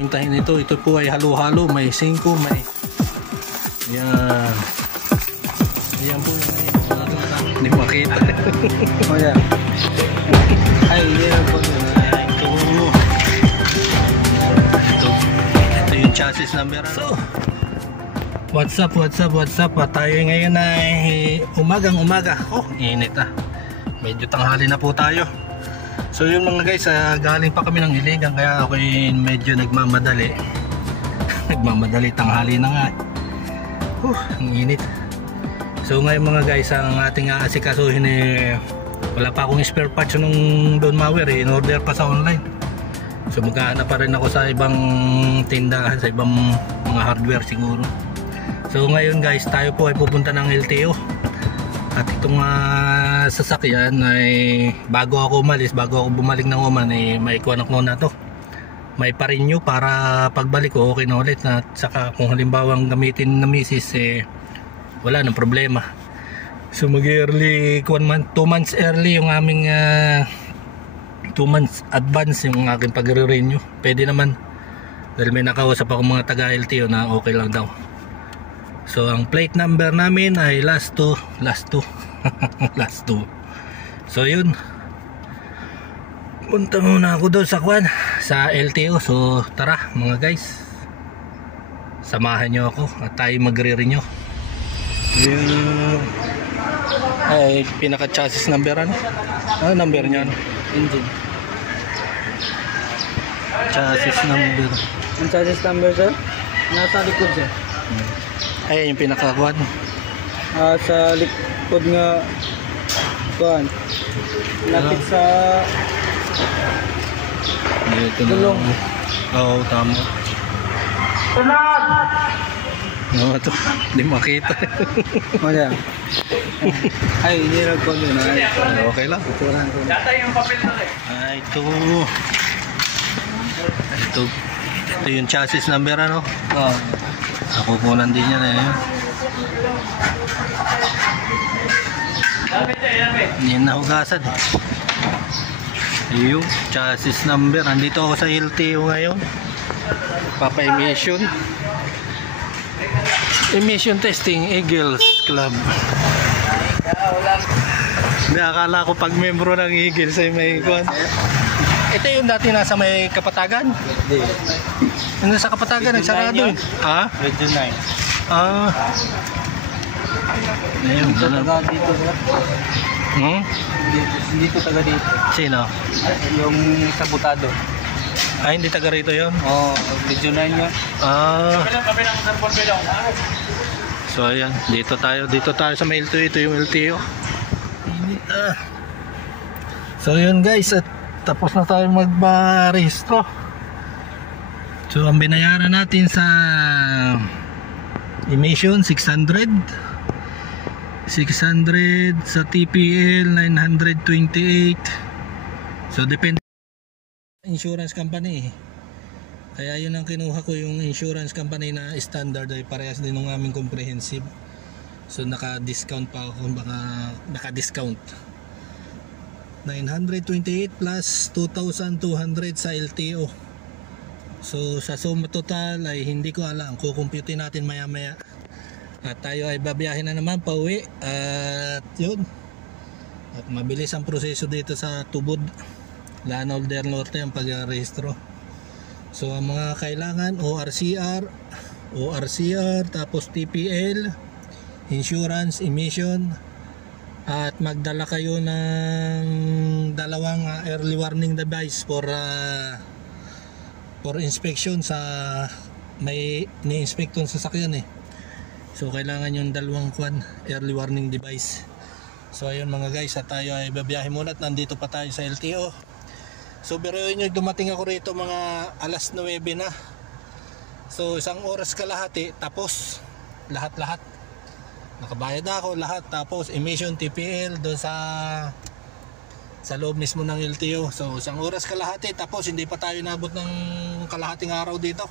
Hintahin ito po ay halo-halo, may 5, may yan. Yan po hindi makita. Oh yeah. Ay, yan po. Ito yung chassis number. So, what's up? Tayo ngayon ay umaga. Oh, init ah. Medyo tanghali na po tayo. So yun mga guys, galing pa kami ng Iligan kaya ako medyo nagmamadali. Nagmamadali, tanghali na nga. Ang init. So ngayon mga guys, ang ating aasikasuhin wala pa akong spare parts nung Don Mower in order pa sa online. So maghahanap pa rin ako sa ibang tindahan, sa ibang mga hardware siguro. So ngayon guys, tayo po ay pupunta ng LTO. At itong sasakyan ay bago ako bumalik ng Oman may ikuanak na to. May pa-renew para pagbalik ko okay na ulit, at saka kung halimbawang gamitin na misis wala nang problema. So mag-early 2 months early yung aming 2 months advance yung aking pagre-renew. Pwede naman dahil may nakausap ako mga taga LTO na okay lang daw. So ang plate number namin ay last 2 last 2. So yun, punta muna ako doon sa LTO. So tara mga guys, samahan nyo ako at tayo magre-renew. Yung ay pinaka chassis number number niyan, engine. Chassis number. Ang chassis number sir? Nasa likod sir. Ay yung pinaka-kuan. Sa likod nga kuan. Lapit sa dito na. Tulong. Oo, tama. Tulong! No, ito. Hindi makita. Oh yeah. Ay, hinirag ko yun. Okay lang. Data yung papel na Ay, ito yung chassis number Oo. Ako po din yan Hindi na hugasan yung chassis number. Andito ako sa LTO ngayon, papa-emission testing, Eagles Club. Hindi, akala ko pag membro ng Eagles ay may kuwan. Ito yung dati nasa may Kapatagan. Yung nasa Kapatagan nagsarado eh. Ha? Region 9. Ayun, Taga dito sir. Dito taga dito. Sino? Yung sabotado. Hindi taga rito yun? Oo, Region 9 yun. So ayan, dito tayo sa may LTO. Ito yung LTO. So yun guys, at tapos na tayo magparehistro. So ang binayaran natin sa emission 600, sa TPL 928. So depende insurance company. Kaya yun ang kinuha ko, yung insurance company na standard ay parehas din ng aming comprehensive. So naka-discount pa ako, baka naka-discount 928 plus 2,200 sa LTO. So sa suma total ay hindi ko alam, kukumputin natin maya maya. At tayo ay babiyahin na naman pauwi. At yun, at mabilis ang proseso dito sa Tubod, Lanao del Norte ang pag-rehistro. So ang mga kailangan, ORCR, tapos TPL, insurance, emission, at magdala kayo ng dalawang early warning device for inspection sa may ni-inspecton sa sasakyan So kailangan yung dalawang early warning device. So ayun mga guys, at tayo ay babiyahe muna at nandito pa tayo sa LTO. So biruin nyo, dumating ako rito mga alas 9 na. So 1 oras kalahati, tapos lahat nakabayad na ako lahat, tapos emission, TPL doon sa loob mismo ng LTO. So 1 oras kalahati, tapos hindi pa tayo nabot ng kalahating araw dito.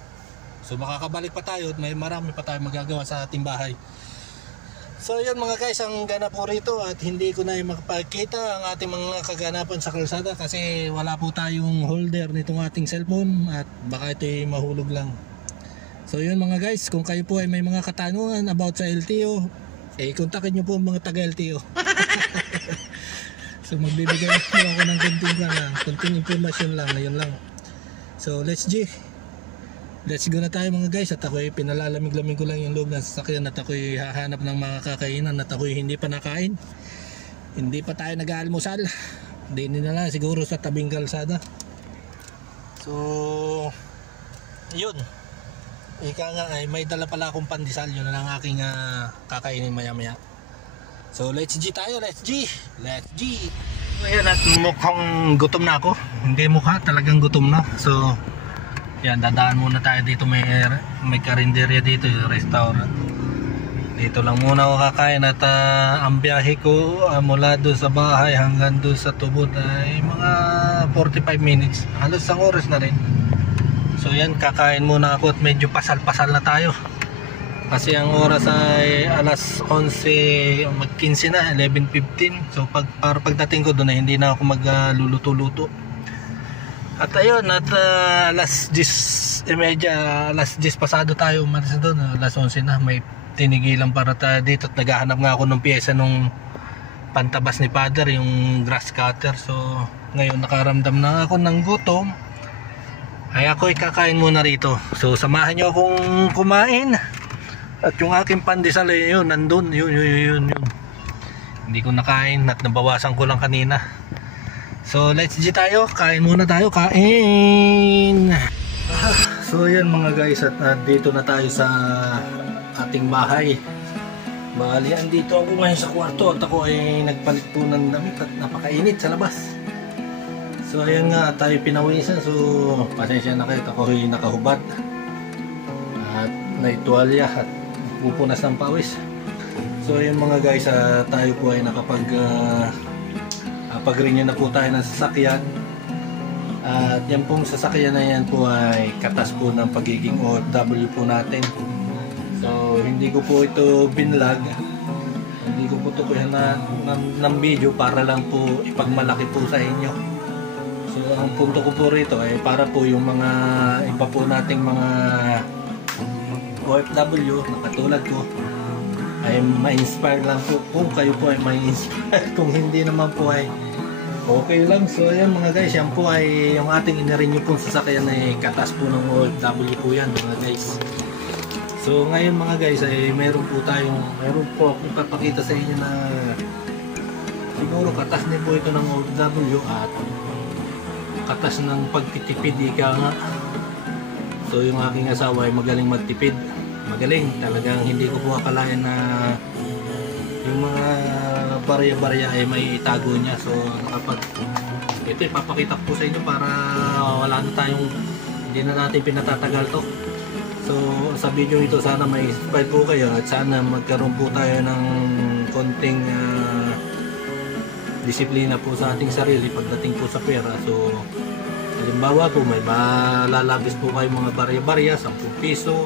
So makakabalik pa tayo at may marami pa tayo magagawa sa ating bahay. So yun mga guys, ang ganap po rito at hindi ko na makapagkita ang ating mga kaganapan sa kalsada kasi wala po tayong holder nitong ating cellphone at baka ito ay mahulog lang. So yun mga guys, kung kayo po ay may mga katanungan about sa LTO, kontakin nyo po ang mga taga LTO. So magbibigay po ako ng konting information lang, ngayon lang. So let's go na tayo mga guys, at ako'y pinalalamig-lamig ko lang yung loob ng sasakyan at ako'y hahanap ng mga kakainan at ako'y hindi pa nakain. Hindi pa tayo nag-aalmusal. Hindi na lang siguro sa tabing kalsada. So yun, ika nga ay may dala pala akong pandesal, yun na lang aking kakainin maya maya. So let's G tayo, let's G. Ayan, at mukhang gutom na ako. Hindi mukha, talagang gutom na. So yan, dadaan muna tayo dito, may karinderya dito, yung restaurant. Dito lang muna ako kakain at ang biyahe ko mula doon sa bahay hanggang doon sa Tubod ay mga 45 minutes. Halos isang oras na rin. So yan, kakain muna ako at medyo pasal-pasal na tayo. Kasi ang oras ay alas 11, mag-15 na, 11:15. So para pagdating ko doon ay hindi na ako magluluto-luto. At ayun, at alas 10:30, alas 10 pasado tayo umalis doon, alas 11 na, may tinigilan para tayo dito at naghahanap nga ako ng pyesa nung pantabas ni Father, yung grass cutter. So ngayon nakaramdam na ako ng gutom, ay ako kakain muna rito. So samahan nyo akong kumain. At yung aking pandesal ay yun, nandun, yun. Hindi ko nakain at nabawasan ko lang kanina. So let's G tayo, kain muna tayo, kain. So yan mga guys, at dito na tayo sa ating bahay. Bali, andito ako ngayon sa kwarto at ako ay nagpalit po ng damit at napakainit sa labas. So ayan nga, tayo pinawisan. So pasensya na kayo, ako ay nakahubad at naitualya at pupunas ng pawis. So ayan mga guys, tayo po ay pag-renew na po tayo ng sasakyan. At yan pong sasakyan na yan po ay katas po ng pagiging OFW po natin. So hindi ko po ito binlog, hindi ko po ito ng video para lang po ipagmalaki po sa inyo. So ang punto ko po rito ay para po yung mga iba po nating mga OFW na katulad ko ay ma-inspire lang po, kung kayo po ay ma-inspire. Kung hindi naman po ay okay lang. So ayan mga guys, yan po ay yung ating ina-renew pong sasakyan ay katas po ng OFW po yan mga guys. So ngayon mga guys ay meron po akong papakita sa inyo na siguro katas din po ito ng OFW at katas ng pagtitipid, ika nga. So yung aking asawa ay magaling magtipid, magaling talagang, hindi ko po akalain na yung mga barya-barya ay may itago niya. So ito ipapakita ko po sa inyo para wala na tayong, hindi na natin pinatatagal to. So sa video ito sana may inspire po kayo at sana magkaroon po tayo ng konting disiplina po sa ating sarili pagdating po sa pera. So halimbawa po may malalabis po kayo mga barya-barya, 10 piso,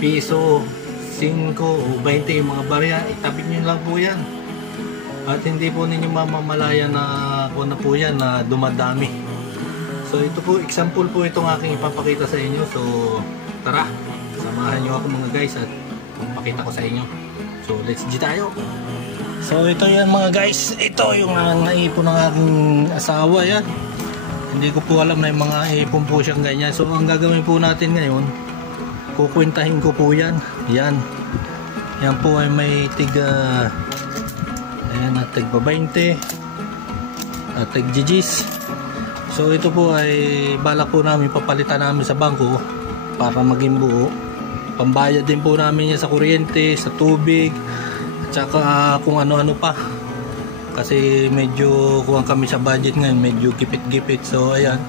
5 o 20 yung mga barya, itabi nyo lang po yan. At hindi po ninyo mamamalaya na kung na po yan na dumadami. So ito po, example po itong aking ipapakita sa inyo. So tara, samahan nyo ako mga guys at pakita ko sa inyo. So let's G tayo. So ito yan mga guys, ito yung naipon ng aking asawa yan. Hindi ko po alam na yung mga ipon po siyang ganyan. So ang gagawin po natin ngayon, kukwentahin ko po yan. Yan po ay may tiga, ayan, at tigba 20 at tigjijis. So ito po ay balak po namin papalitan namin sa bangko para maging buo. Pambayad din po namin yan sa kuryente, sa tubig, at saka kung ano-ano pa. Kasi medyo kuwang kami sa budget ngayon, medyo gipit-gipit. So ayan,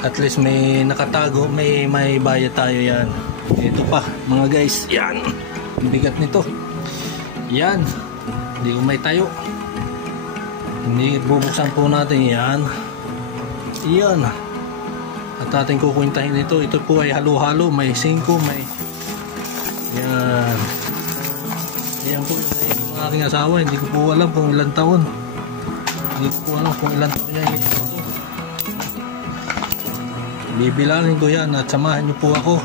at least may nakatago, may bayad tayo yan. Ito pa mga guys, yan, bigat nito yan, hindi ko may tayo, hindi bubuksan po natin yan. At ating kukwentahin ito. Ito po ay halo-halo, may 5, may Ayan po yung aking asawa, hindi ko po alam kung ilang taon. Hindi ko po alam kung ilang taon niya ito. Bibilangin ko yan at samahan niyo po ako.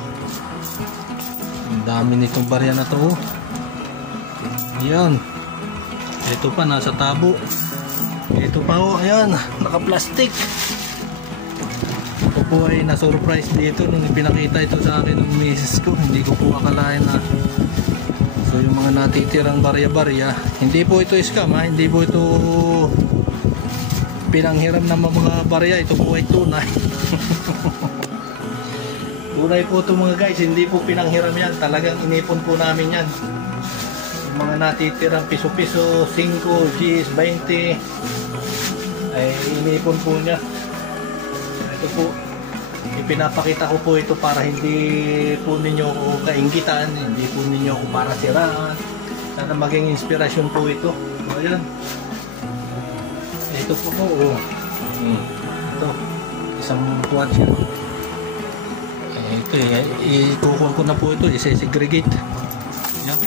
Ang dami nitong barya na to. Ayan. Ito pa, nasa tabo. Ito pa oh, ayan, naka-plastic. Ako po ay na-surprise dito nung ipinakita ito sa akin ng misis ko. Hindi ko po akalain na. So yung mga natitirang barya-barya, hindi po ito scam ha, hindi po ito pinanghiram ng mga barya, ito po ay tunay. Tunay po ito mga guys, hindi po pinanghiram yan, talagang inipon po namin yan. Yung mga natitirang piso-piso, 5, 10, 20 ay inipon po niya. Ito po, ipinapakita ko po ito para hindi po ninyo ako kainggitan, hindi po ninyo ako para siraan, sana maging inspirasyon po ito. So ayan, ito po po oh. Ito isang watch yan. Ito ikukuha ko na po ito, isa-segregate yan.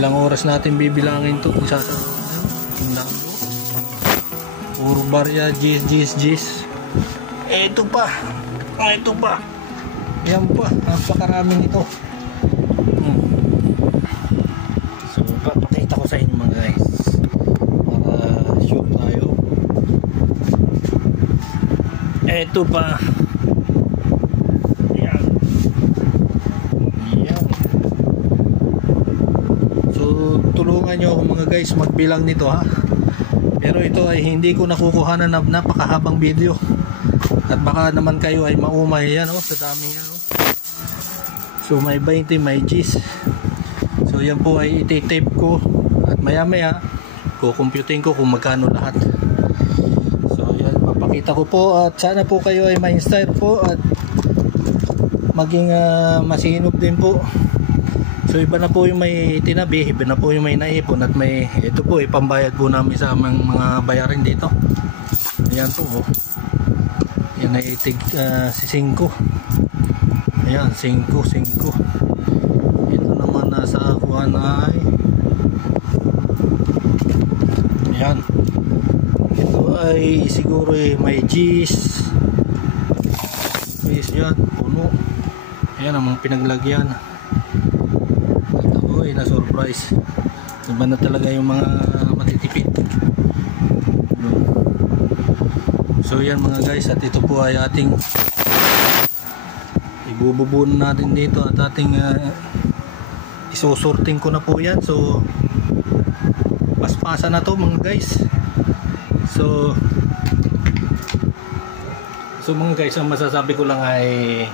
Ilang oras natin bibilangin ito, puro barya, gis. Ito pa. Ito pa. Yan pa. Napakaraming ito. So, papakita ko sa inyo mga guys. Para sure tayo. Ito pa. Yan. Yan. So, tulungan nyo ako mga guys magbilang nito ha. Pero ito ay hindi ko nakukuhanan ng napakahabang video. At baka naman kayo ay maumay yan oh, sa dami yan oh. So may 20, may G's. So yan po ay iti-tape ko. At maya maya kukumputin ko kung magkano lahat. So yan, papakita ko po. At sana po kayo ay ma-inspire po. At maging masinop din po. So iba na po yung may tinabi, iba na po yung may naipon, at may ito po ipambayad po namin sa mga bayarin dito. Ayan po oh. Yan ay tig si 5. Ayan 5. Ito naman nasa kuhan ay ayan. Ito ay siguro may G's. G's yan, puno. Ayan ang mga pinaglagyan. Na surprise. Iba na talaga yung mga matitipid. So yan mga guys, at ito po ay ating ibububuan natin dito at ating isusorting ko na po yan. So paspasa na to mga guys. So mga guys, ang masasabi ko lang ay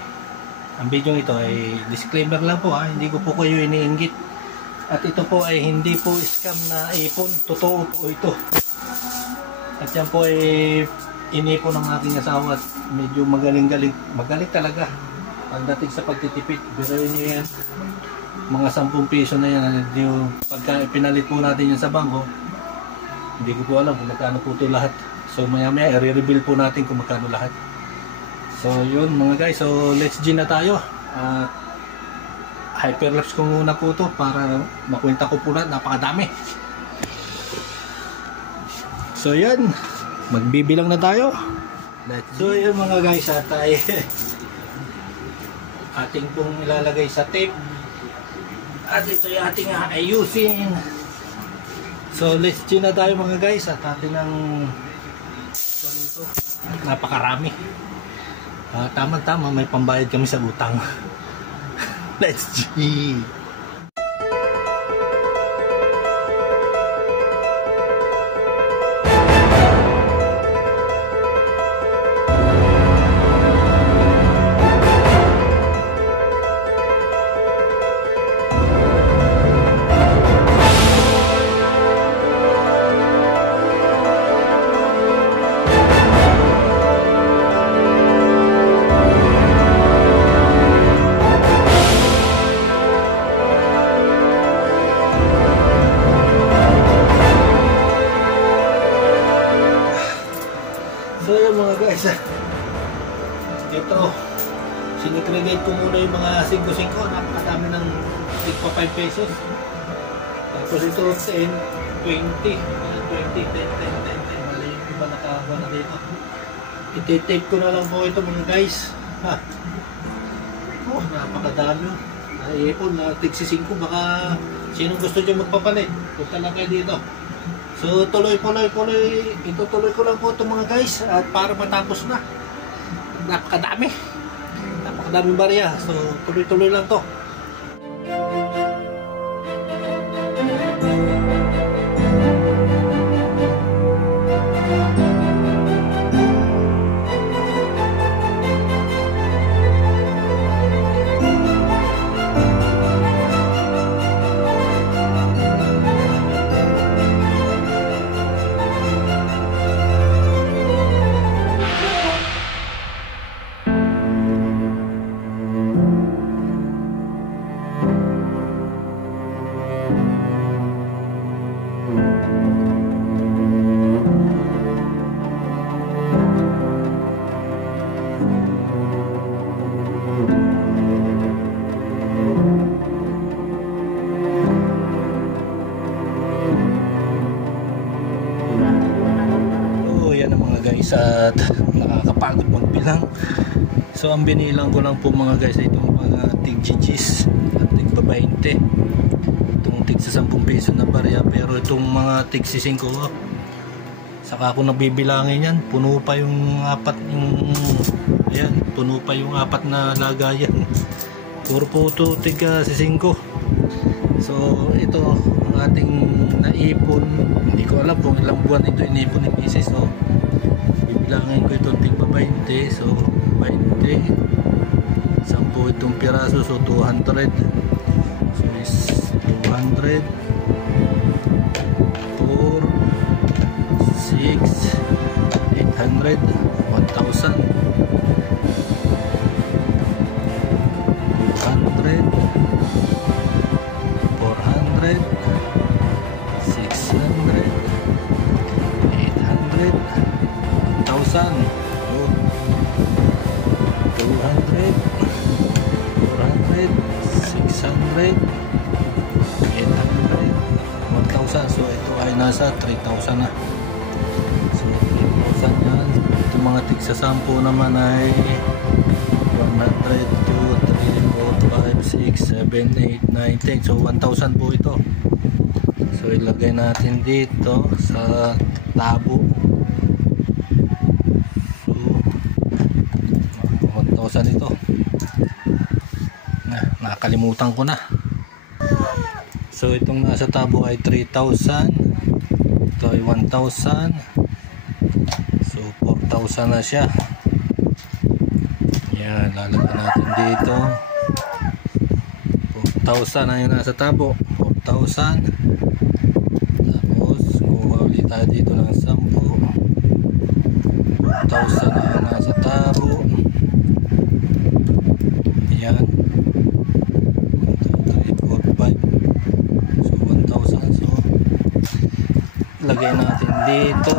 ang video ito ay disclaimer lang po ha, hindi ko po kayo iniinggit. At ito po ay hindi po scam na ipon, totoo po ito. At yan po ay inipon ng aking asawa at medyo magaling talaga pagdating sa pagtitipid. Pero yun yan, mga 10 piso na yan, pagka pinalit po natin yan sa bangko, hindi ko po alam kung magkano po ito lahat. So maya maya i-reveal po natin kung magkano lahat. So yun mga guys, so let's G na tayo. Hyperlapse ko muna po ito para makwenta ko po lahat, napakadami. So yan, magbibilang na tayo. So yun mga guys, at ating pong ilalagay sa tape. At ito yung ating ayusin. So let's G na tayo mga guys, at ating ang napakarami. Tama-tama, may pambayad kami sa utang. Let's G. So yun mga guys, dito sinigregate ko muna yung mga 5-5, napakadami ng tigpa 5 pesos. Tapos ito 10, 20, 10, mali yung iba nakakuha na dito. Iti-tape ko na lang po ito mga guys. Ha. Oh, napakadami. Naiipon na tig-5, baka sinong gusto nyo magpapalit, punta lang kayo dito. So tuloy-tuloy, itutuloy ko lang po ito mga guys, at para matapos na. Napakadaming barya, so tuloy-tuloy lang to. Guys, at nakakapagod magbilang. So ang binilang ko lang po mga guys ay itong mga tig-GGs at tig-20, itong tig-10 peso na barya, pero itong mga tig-5 saka ako nabibilangin yan, puno pa yung apat, ayan, puno pa yung apat na lagayan. Puro po ito tig-5. So ito ang ating naipon, hindi ko alam kung ilang buwan ito inipon ni Mrs. So bilangin ko itong tigpa 20, so 20, 10 itong piraso, so 200, so is 200, 4, 6, 800, 1,000, 200, 400, 600, 800, 1,000, 200, 400, 600, 800, 1,000. So ito ay nasa 3,000 na. So 3,000 yan. Itong mga tigsa 10 naman ay 100, 2, 3, 4, 5, 6, 7, 8, 9, 10. So 1,000 po ito. So ilagay natin dito sa tabo. 1,000 ito. Nakakalimutan ko na. So itong nasa tabo ay 3,000. Ito ay 1,000. So 4,000 na siya. Yan, lalagyan natin dito. 4,000 na yung nasa tabo. 4,000. Tapos kuha ulit tayo dito ng 10. 4,000 na yung nasa tabo. Yan, 1, 2, 3, 4, 5. So 1,000. So lagay natin dito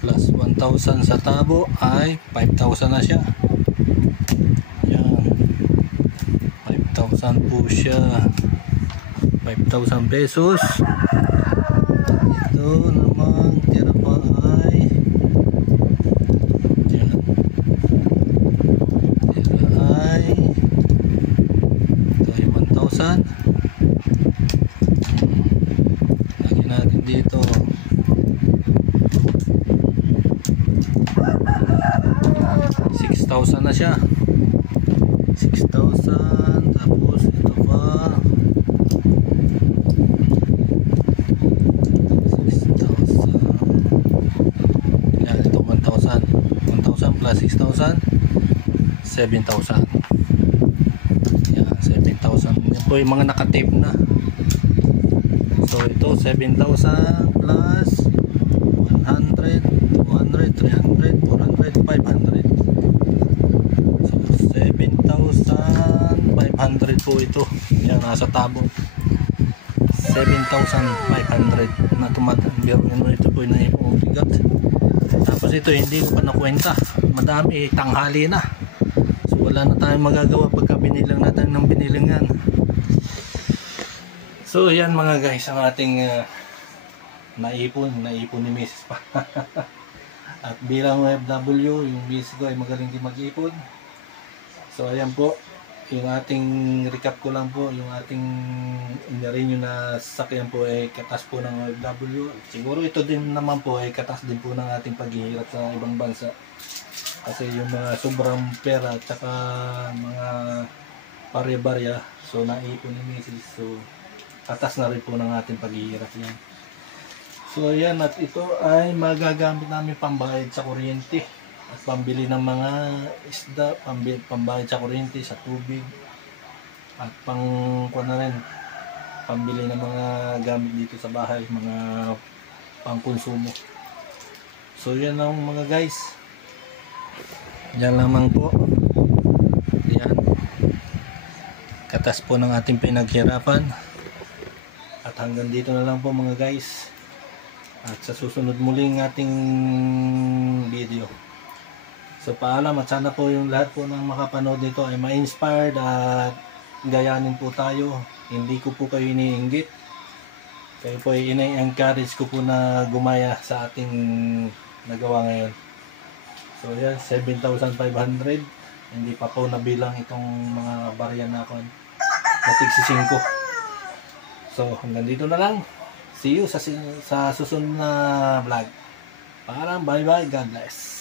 plus 1,000 sa tabo ay 5,000 na siya. Yan, 5,000 po siya, 5,000 pesos. Ito naman tira pa ay ito ay 1,000. Lagyan natin dito 6,000 na siya. 6,000. Tapos ito pa 6,000. Yan, ito 1,000. 1,000 plus 6,000, 7,000. Yan, 7,000. Yan po yung mga nakatape na. So ito 7,000 plus 100, 200, 300, 400, 500. So 7,500 po ito. Yan, nasa tabo. 7,500 na tumatambiro. Ito po yung naipubigat. Tapos ito hindi ko pa nakwenta. Madami, tanghali na. wala na tayong magagawa pagka binilang natin ng binilingan. So yan mga guys, ang ating naipon ni Mrs. pa. At bilang OFW, yung Mrs. ko ay magaling din mag-ipon. So ayan po, yung ating recap ko lang po, yung ating inarinyo na sasakyan po ay katas po ng OFW. Siguro ito din naman po ay katas din po ng ating paghihirap sa ibang bansa. Kasi yung mga sobrang pera at saka mga barya-barya, so naipon ni Mrs. So katas na rin po ng ating paghihirap yan. So ayan, at ito ay magagamit namin pambayad sa kuryente at pambili ng mga isda, pambayad sa kuryente, sa tubig, at kuha na rin, pambili ng mga gamit dito sa bahay, mga pangkonsumo. So yan lang mga guys, yan lamang po, yan, katas po ng ating pinaghirapan. At hanggang dito na lang po mga guys, at sa susunod muling ating video. So paalam, at sana po yung lahat po ng makapanood nito ay ma-inspired at gayanin po tayo. Hindi ko po kayo iniinggit, kayo po ay ina-encourage ko po na gumaya sa ating nagawa ngayon. So yan, 7,500, hindi pa po nabilang itong mga barya na ako na tigsi 5. So hanggang dito na lang. See you sa susunod na vlog. Paalam, bye bye, God bless.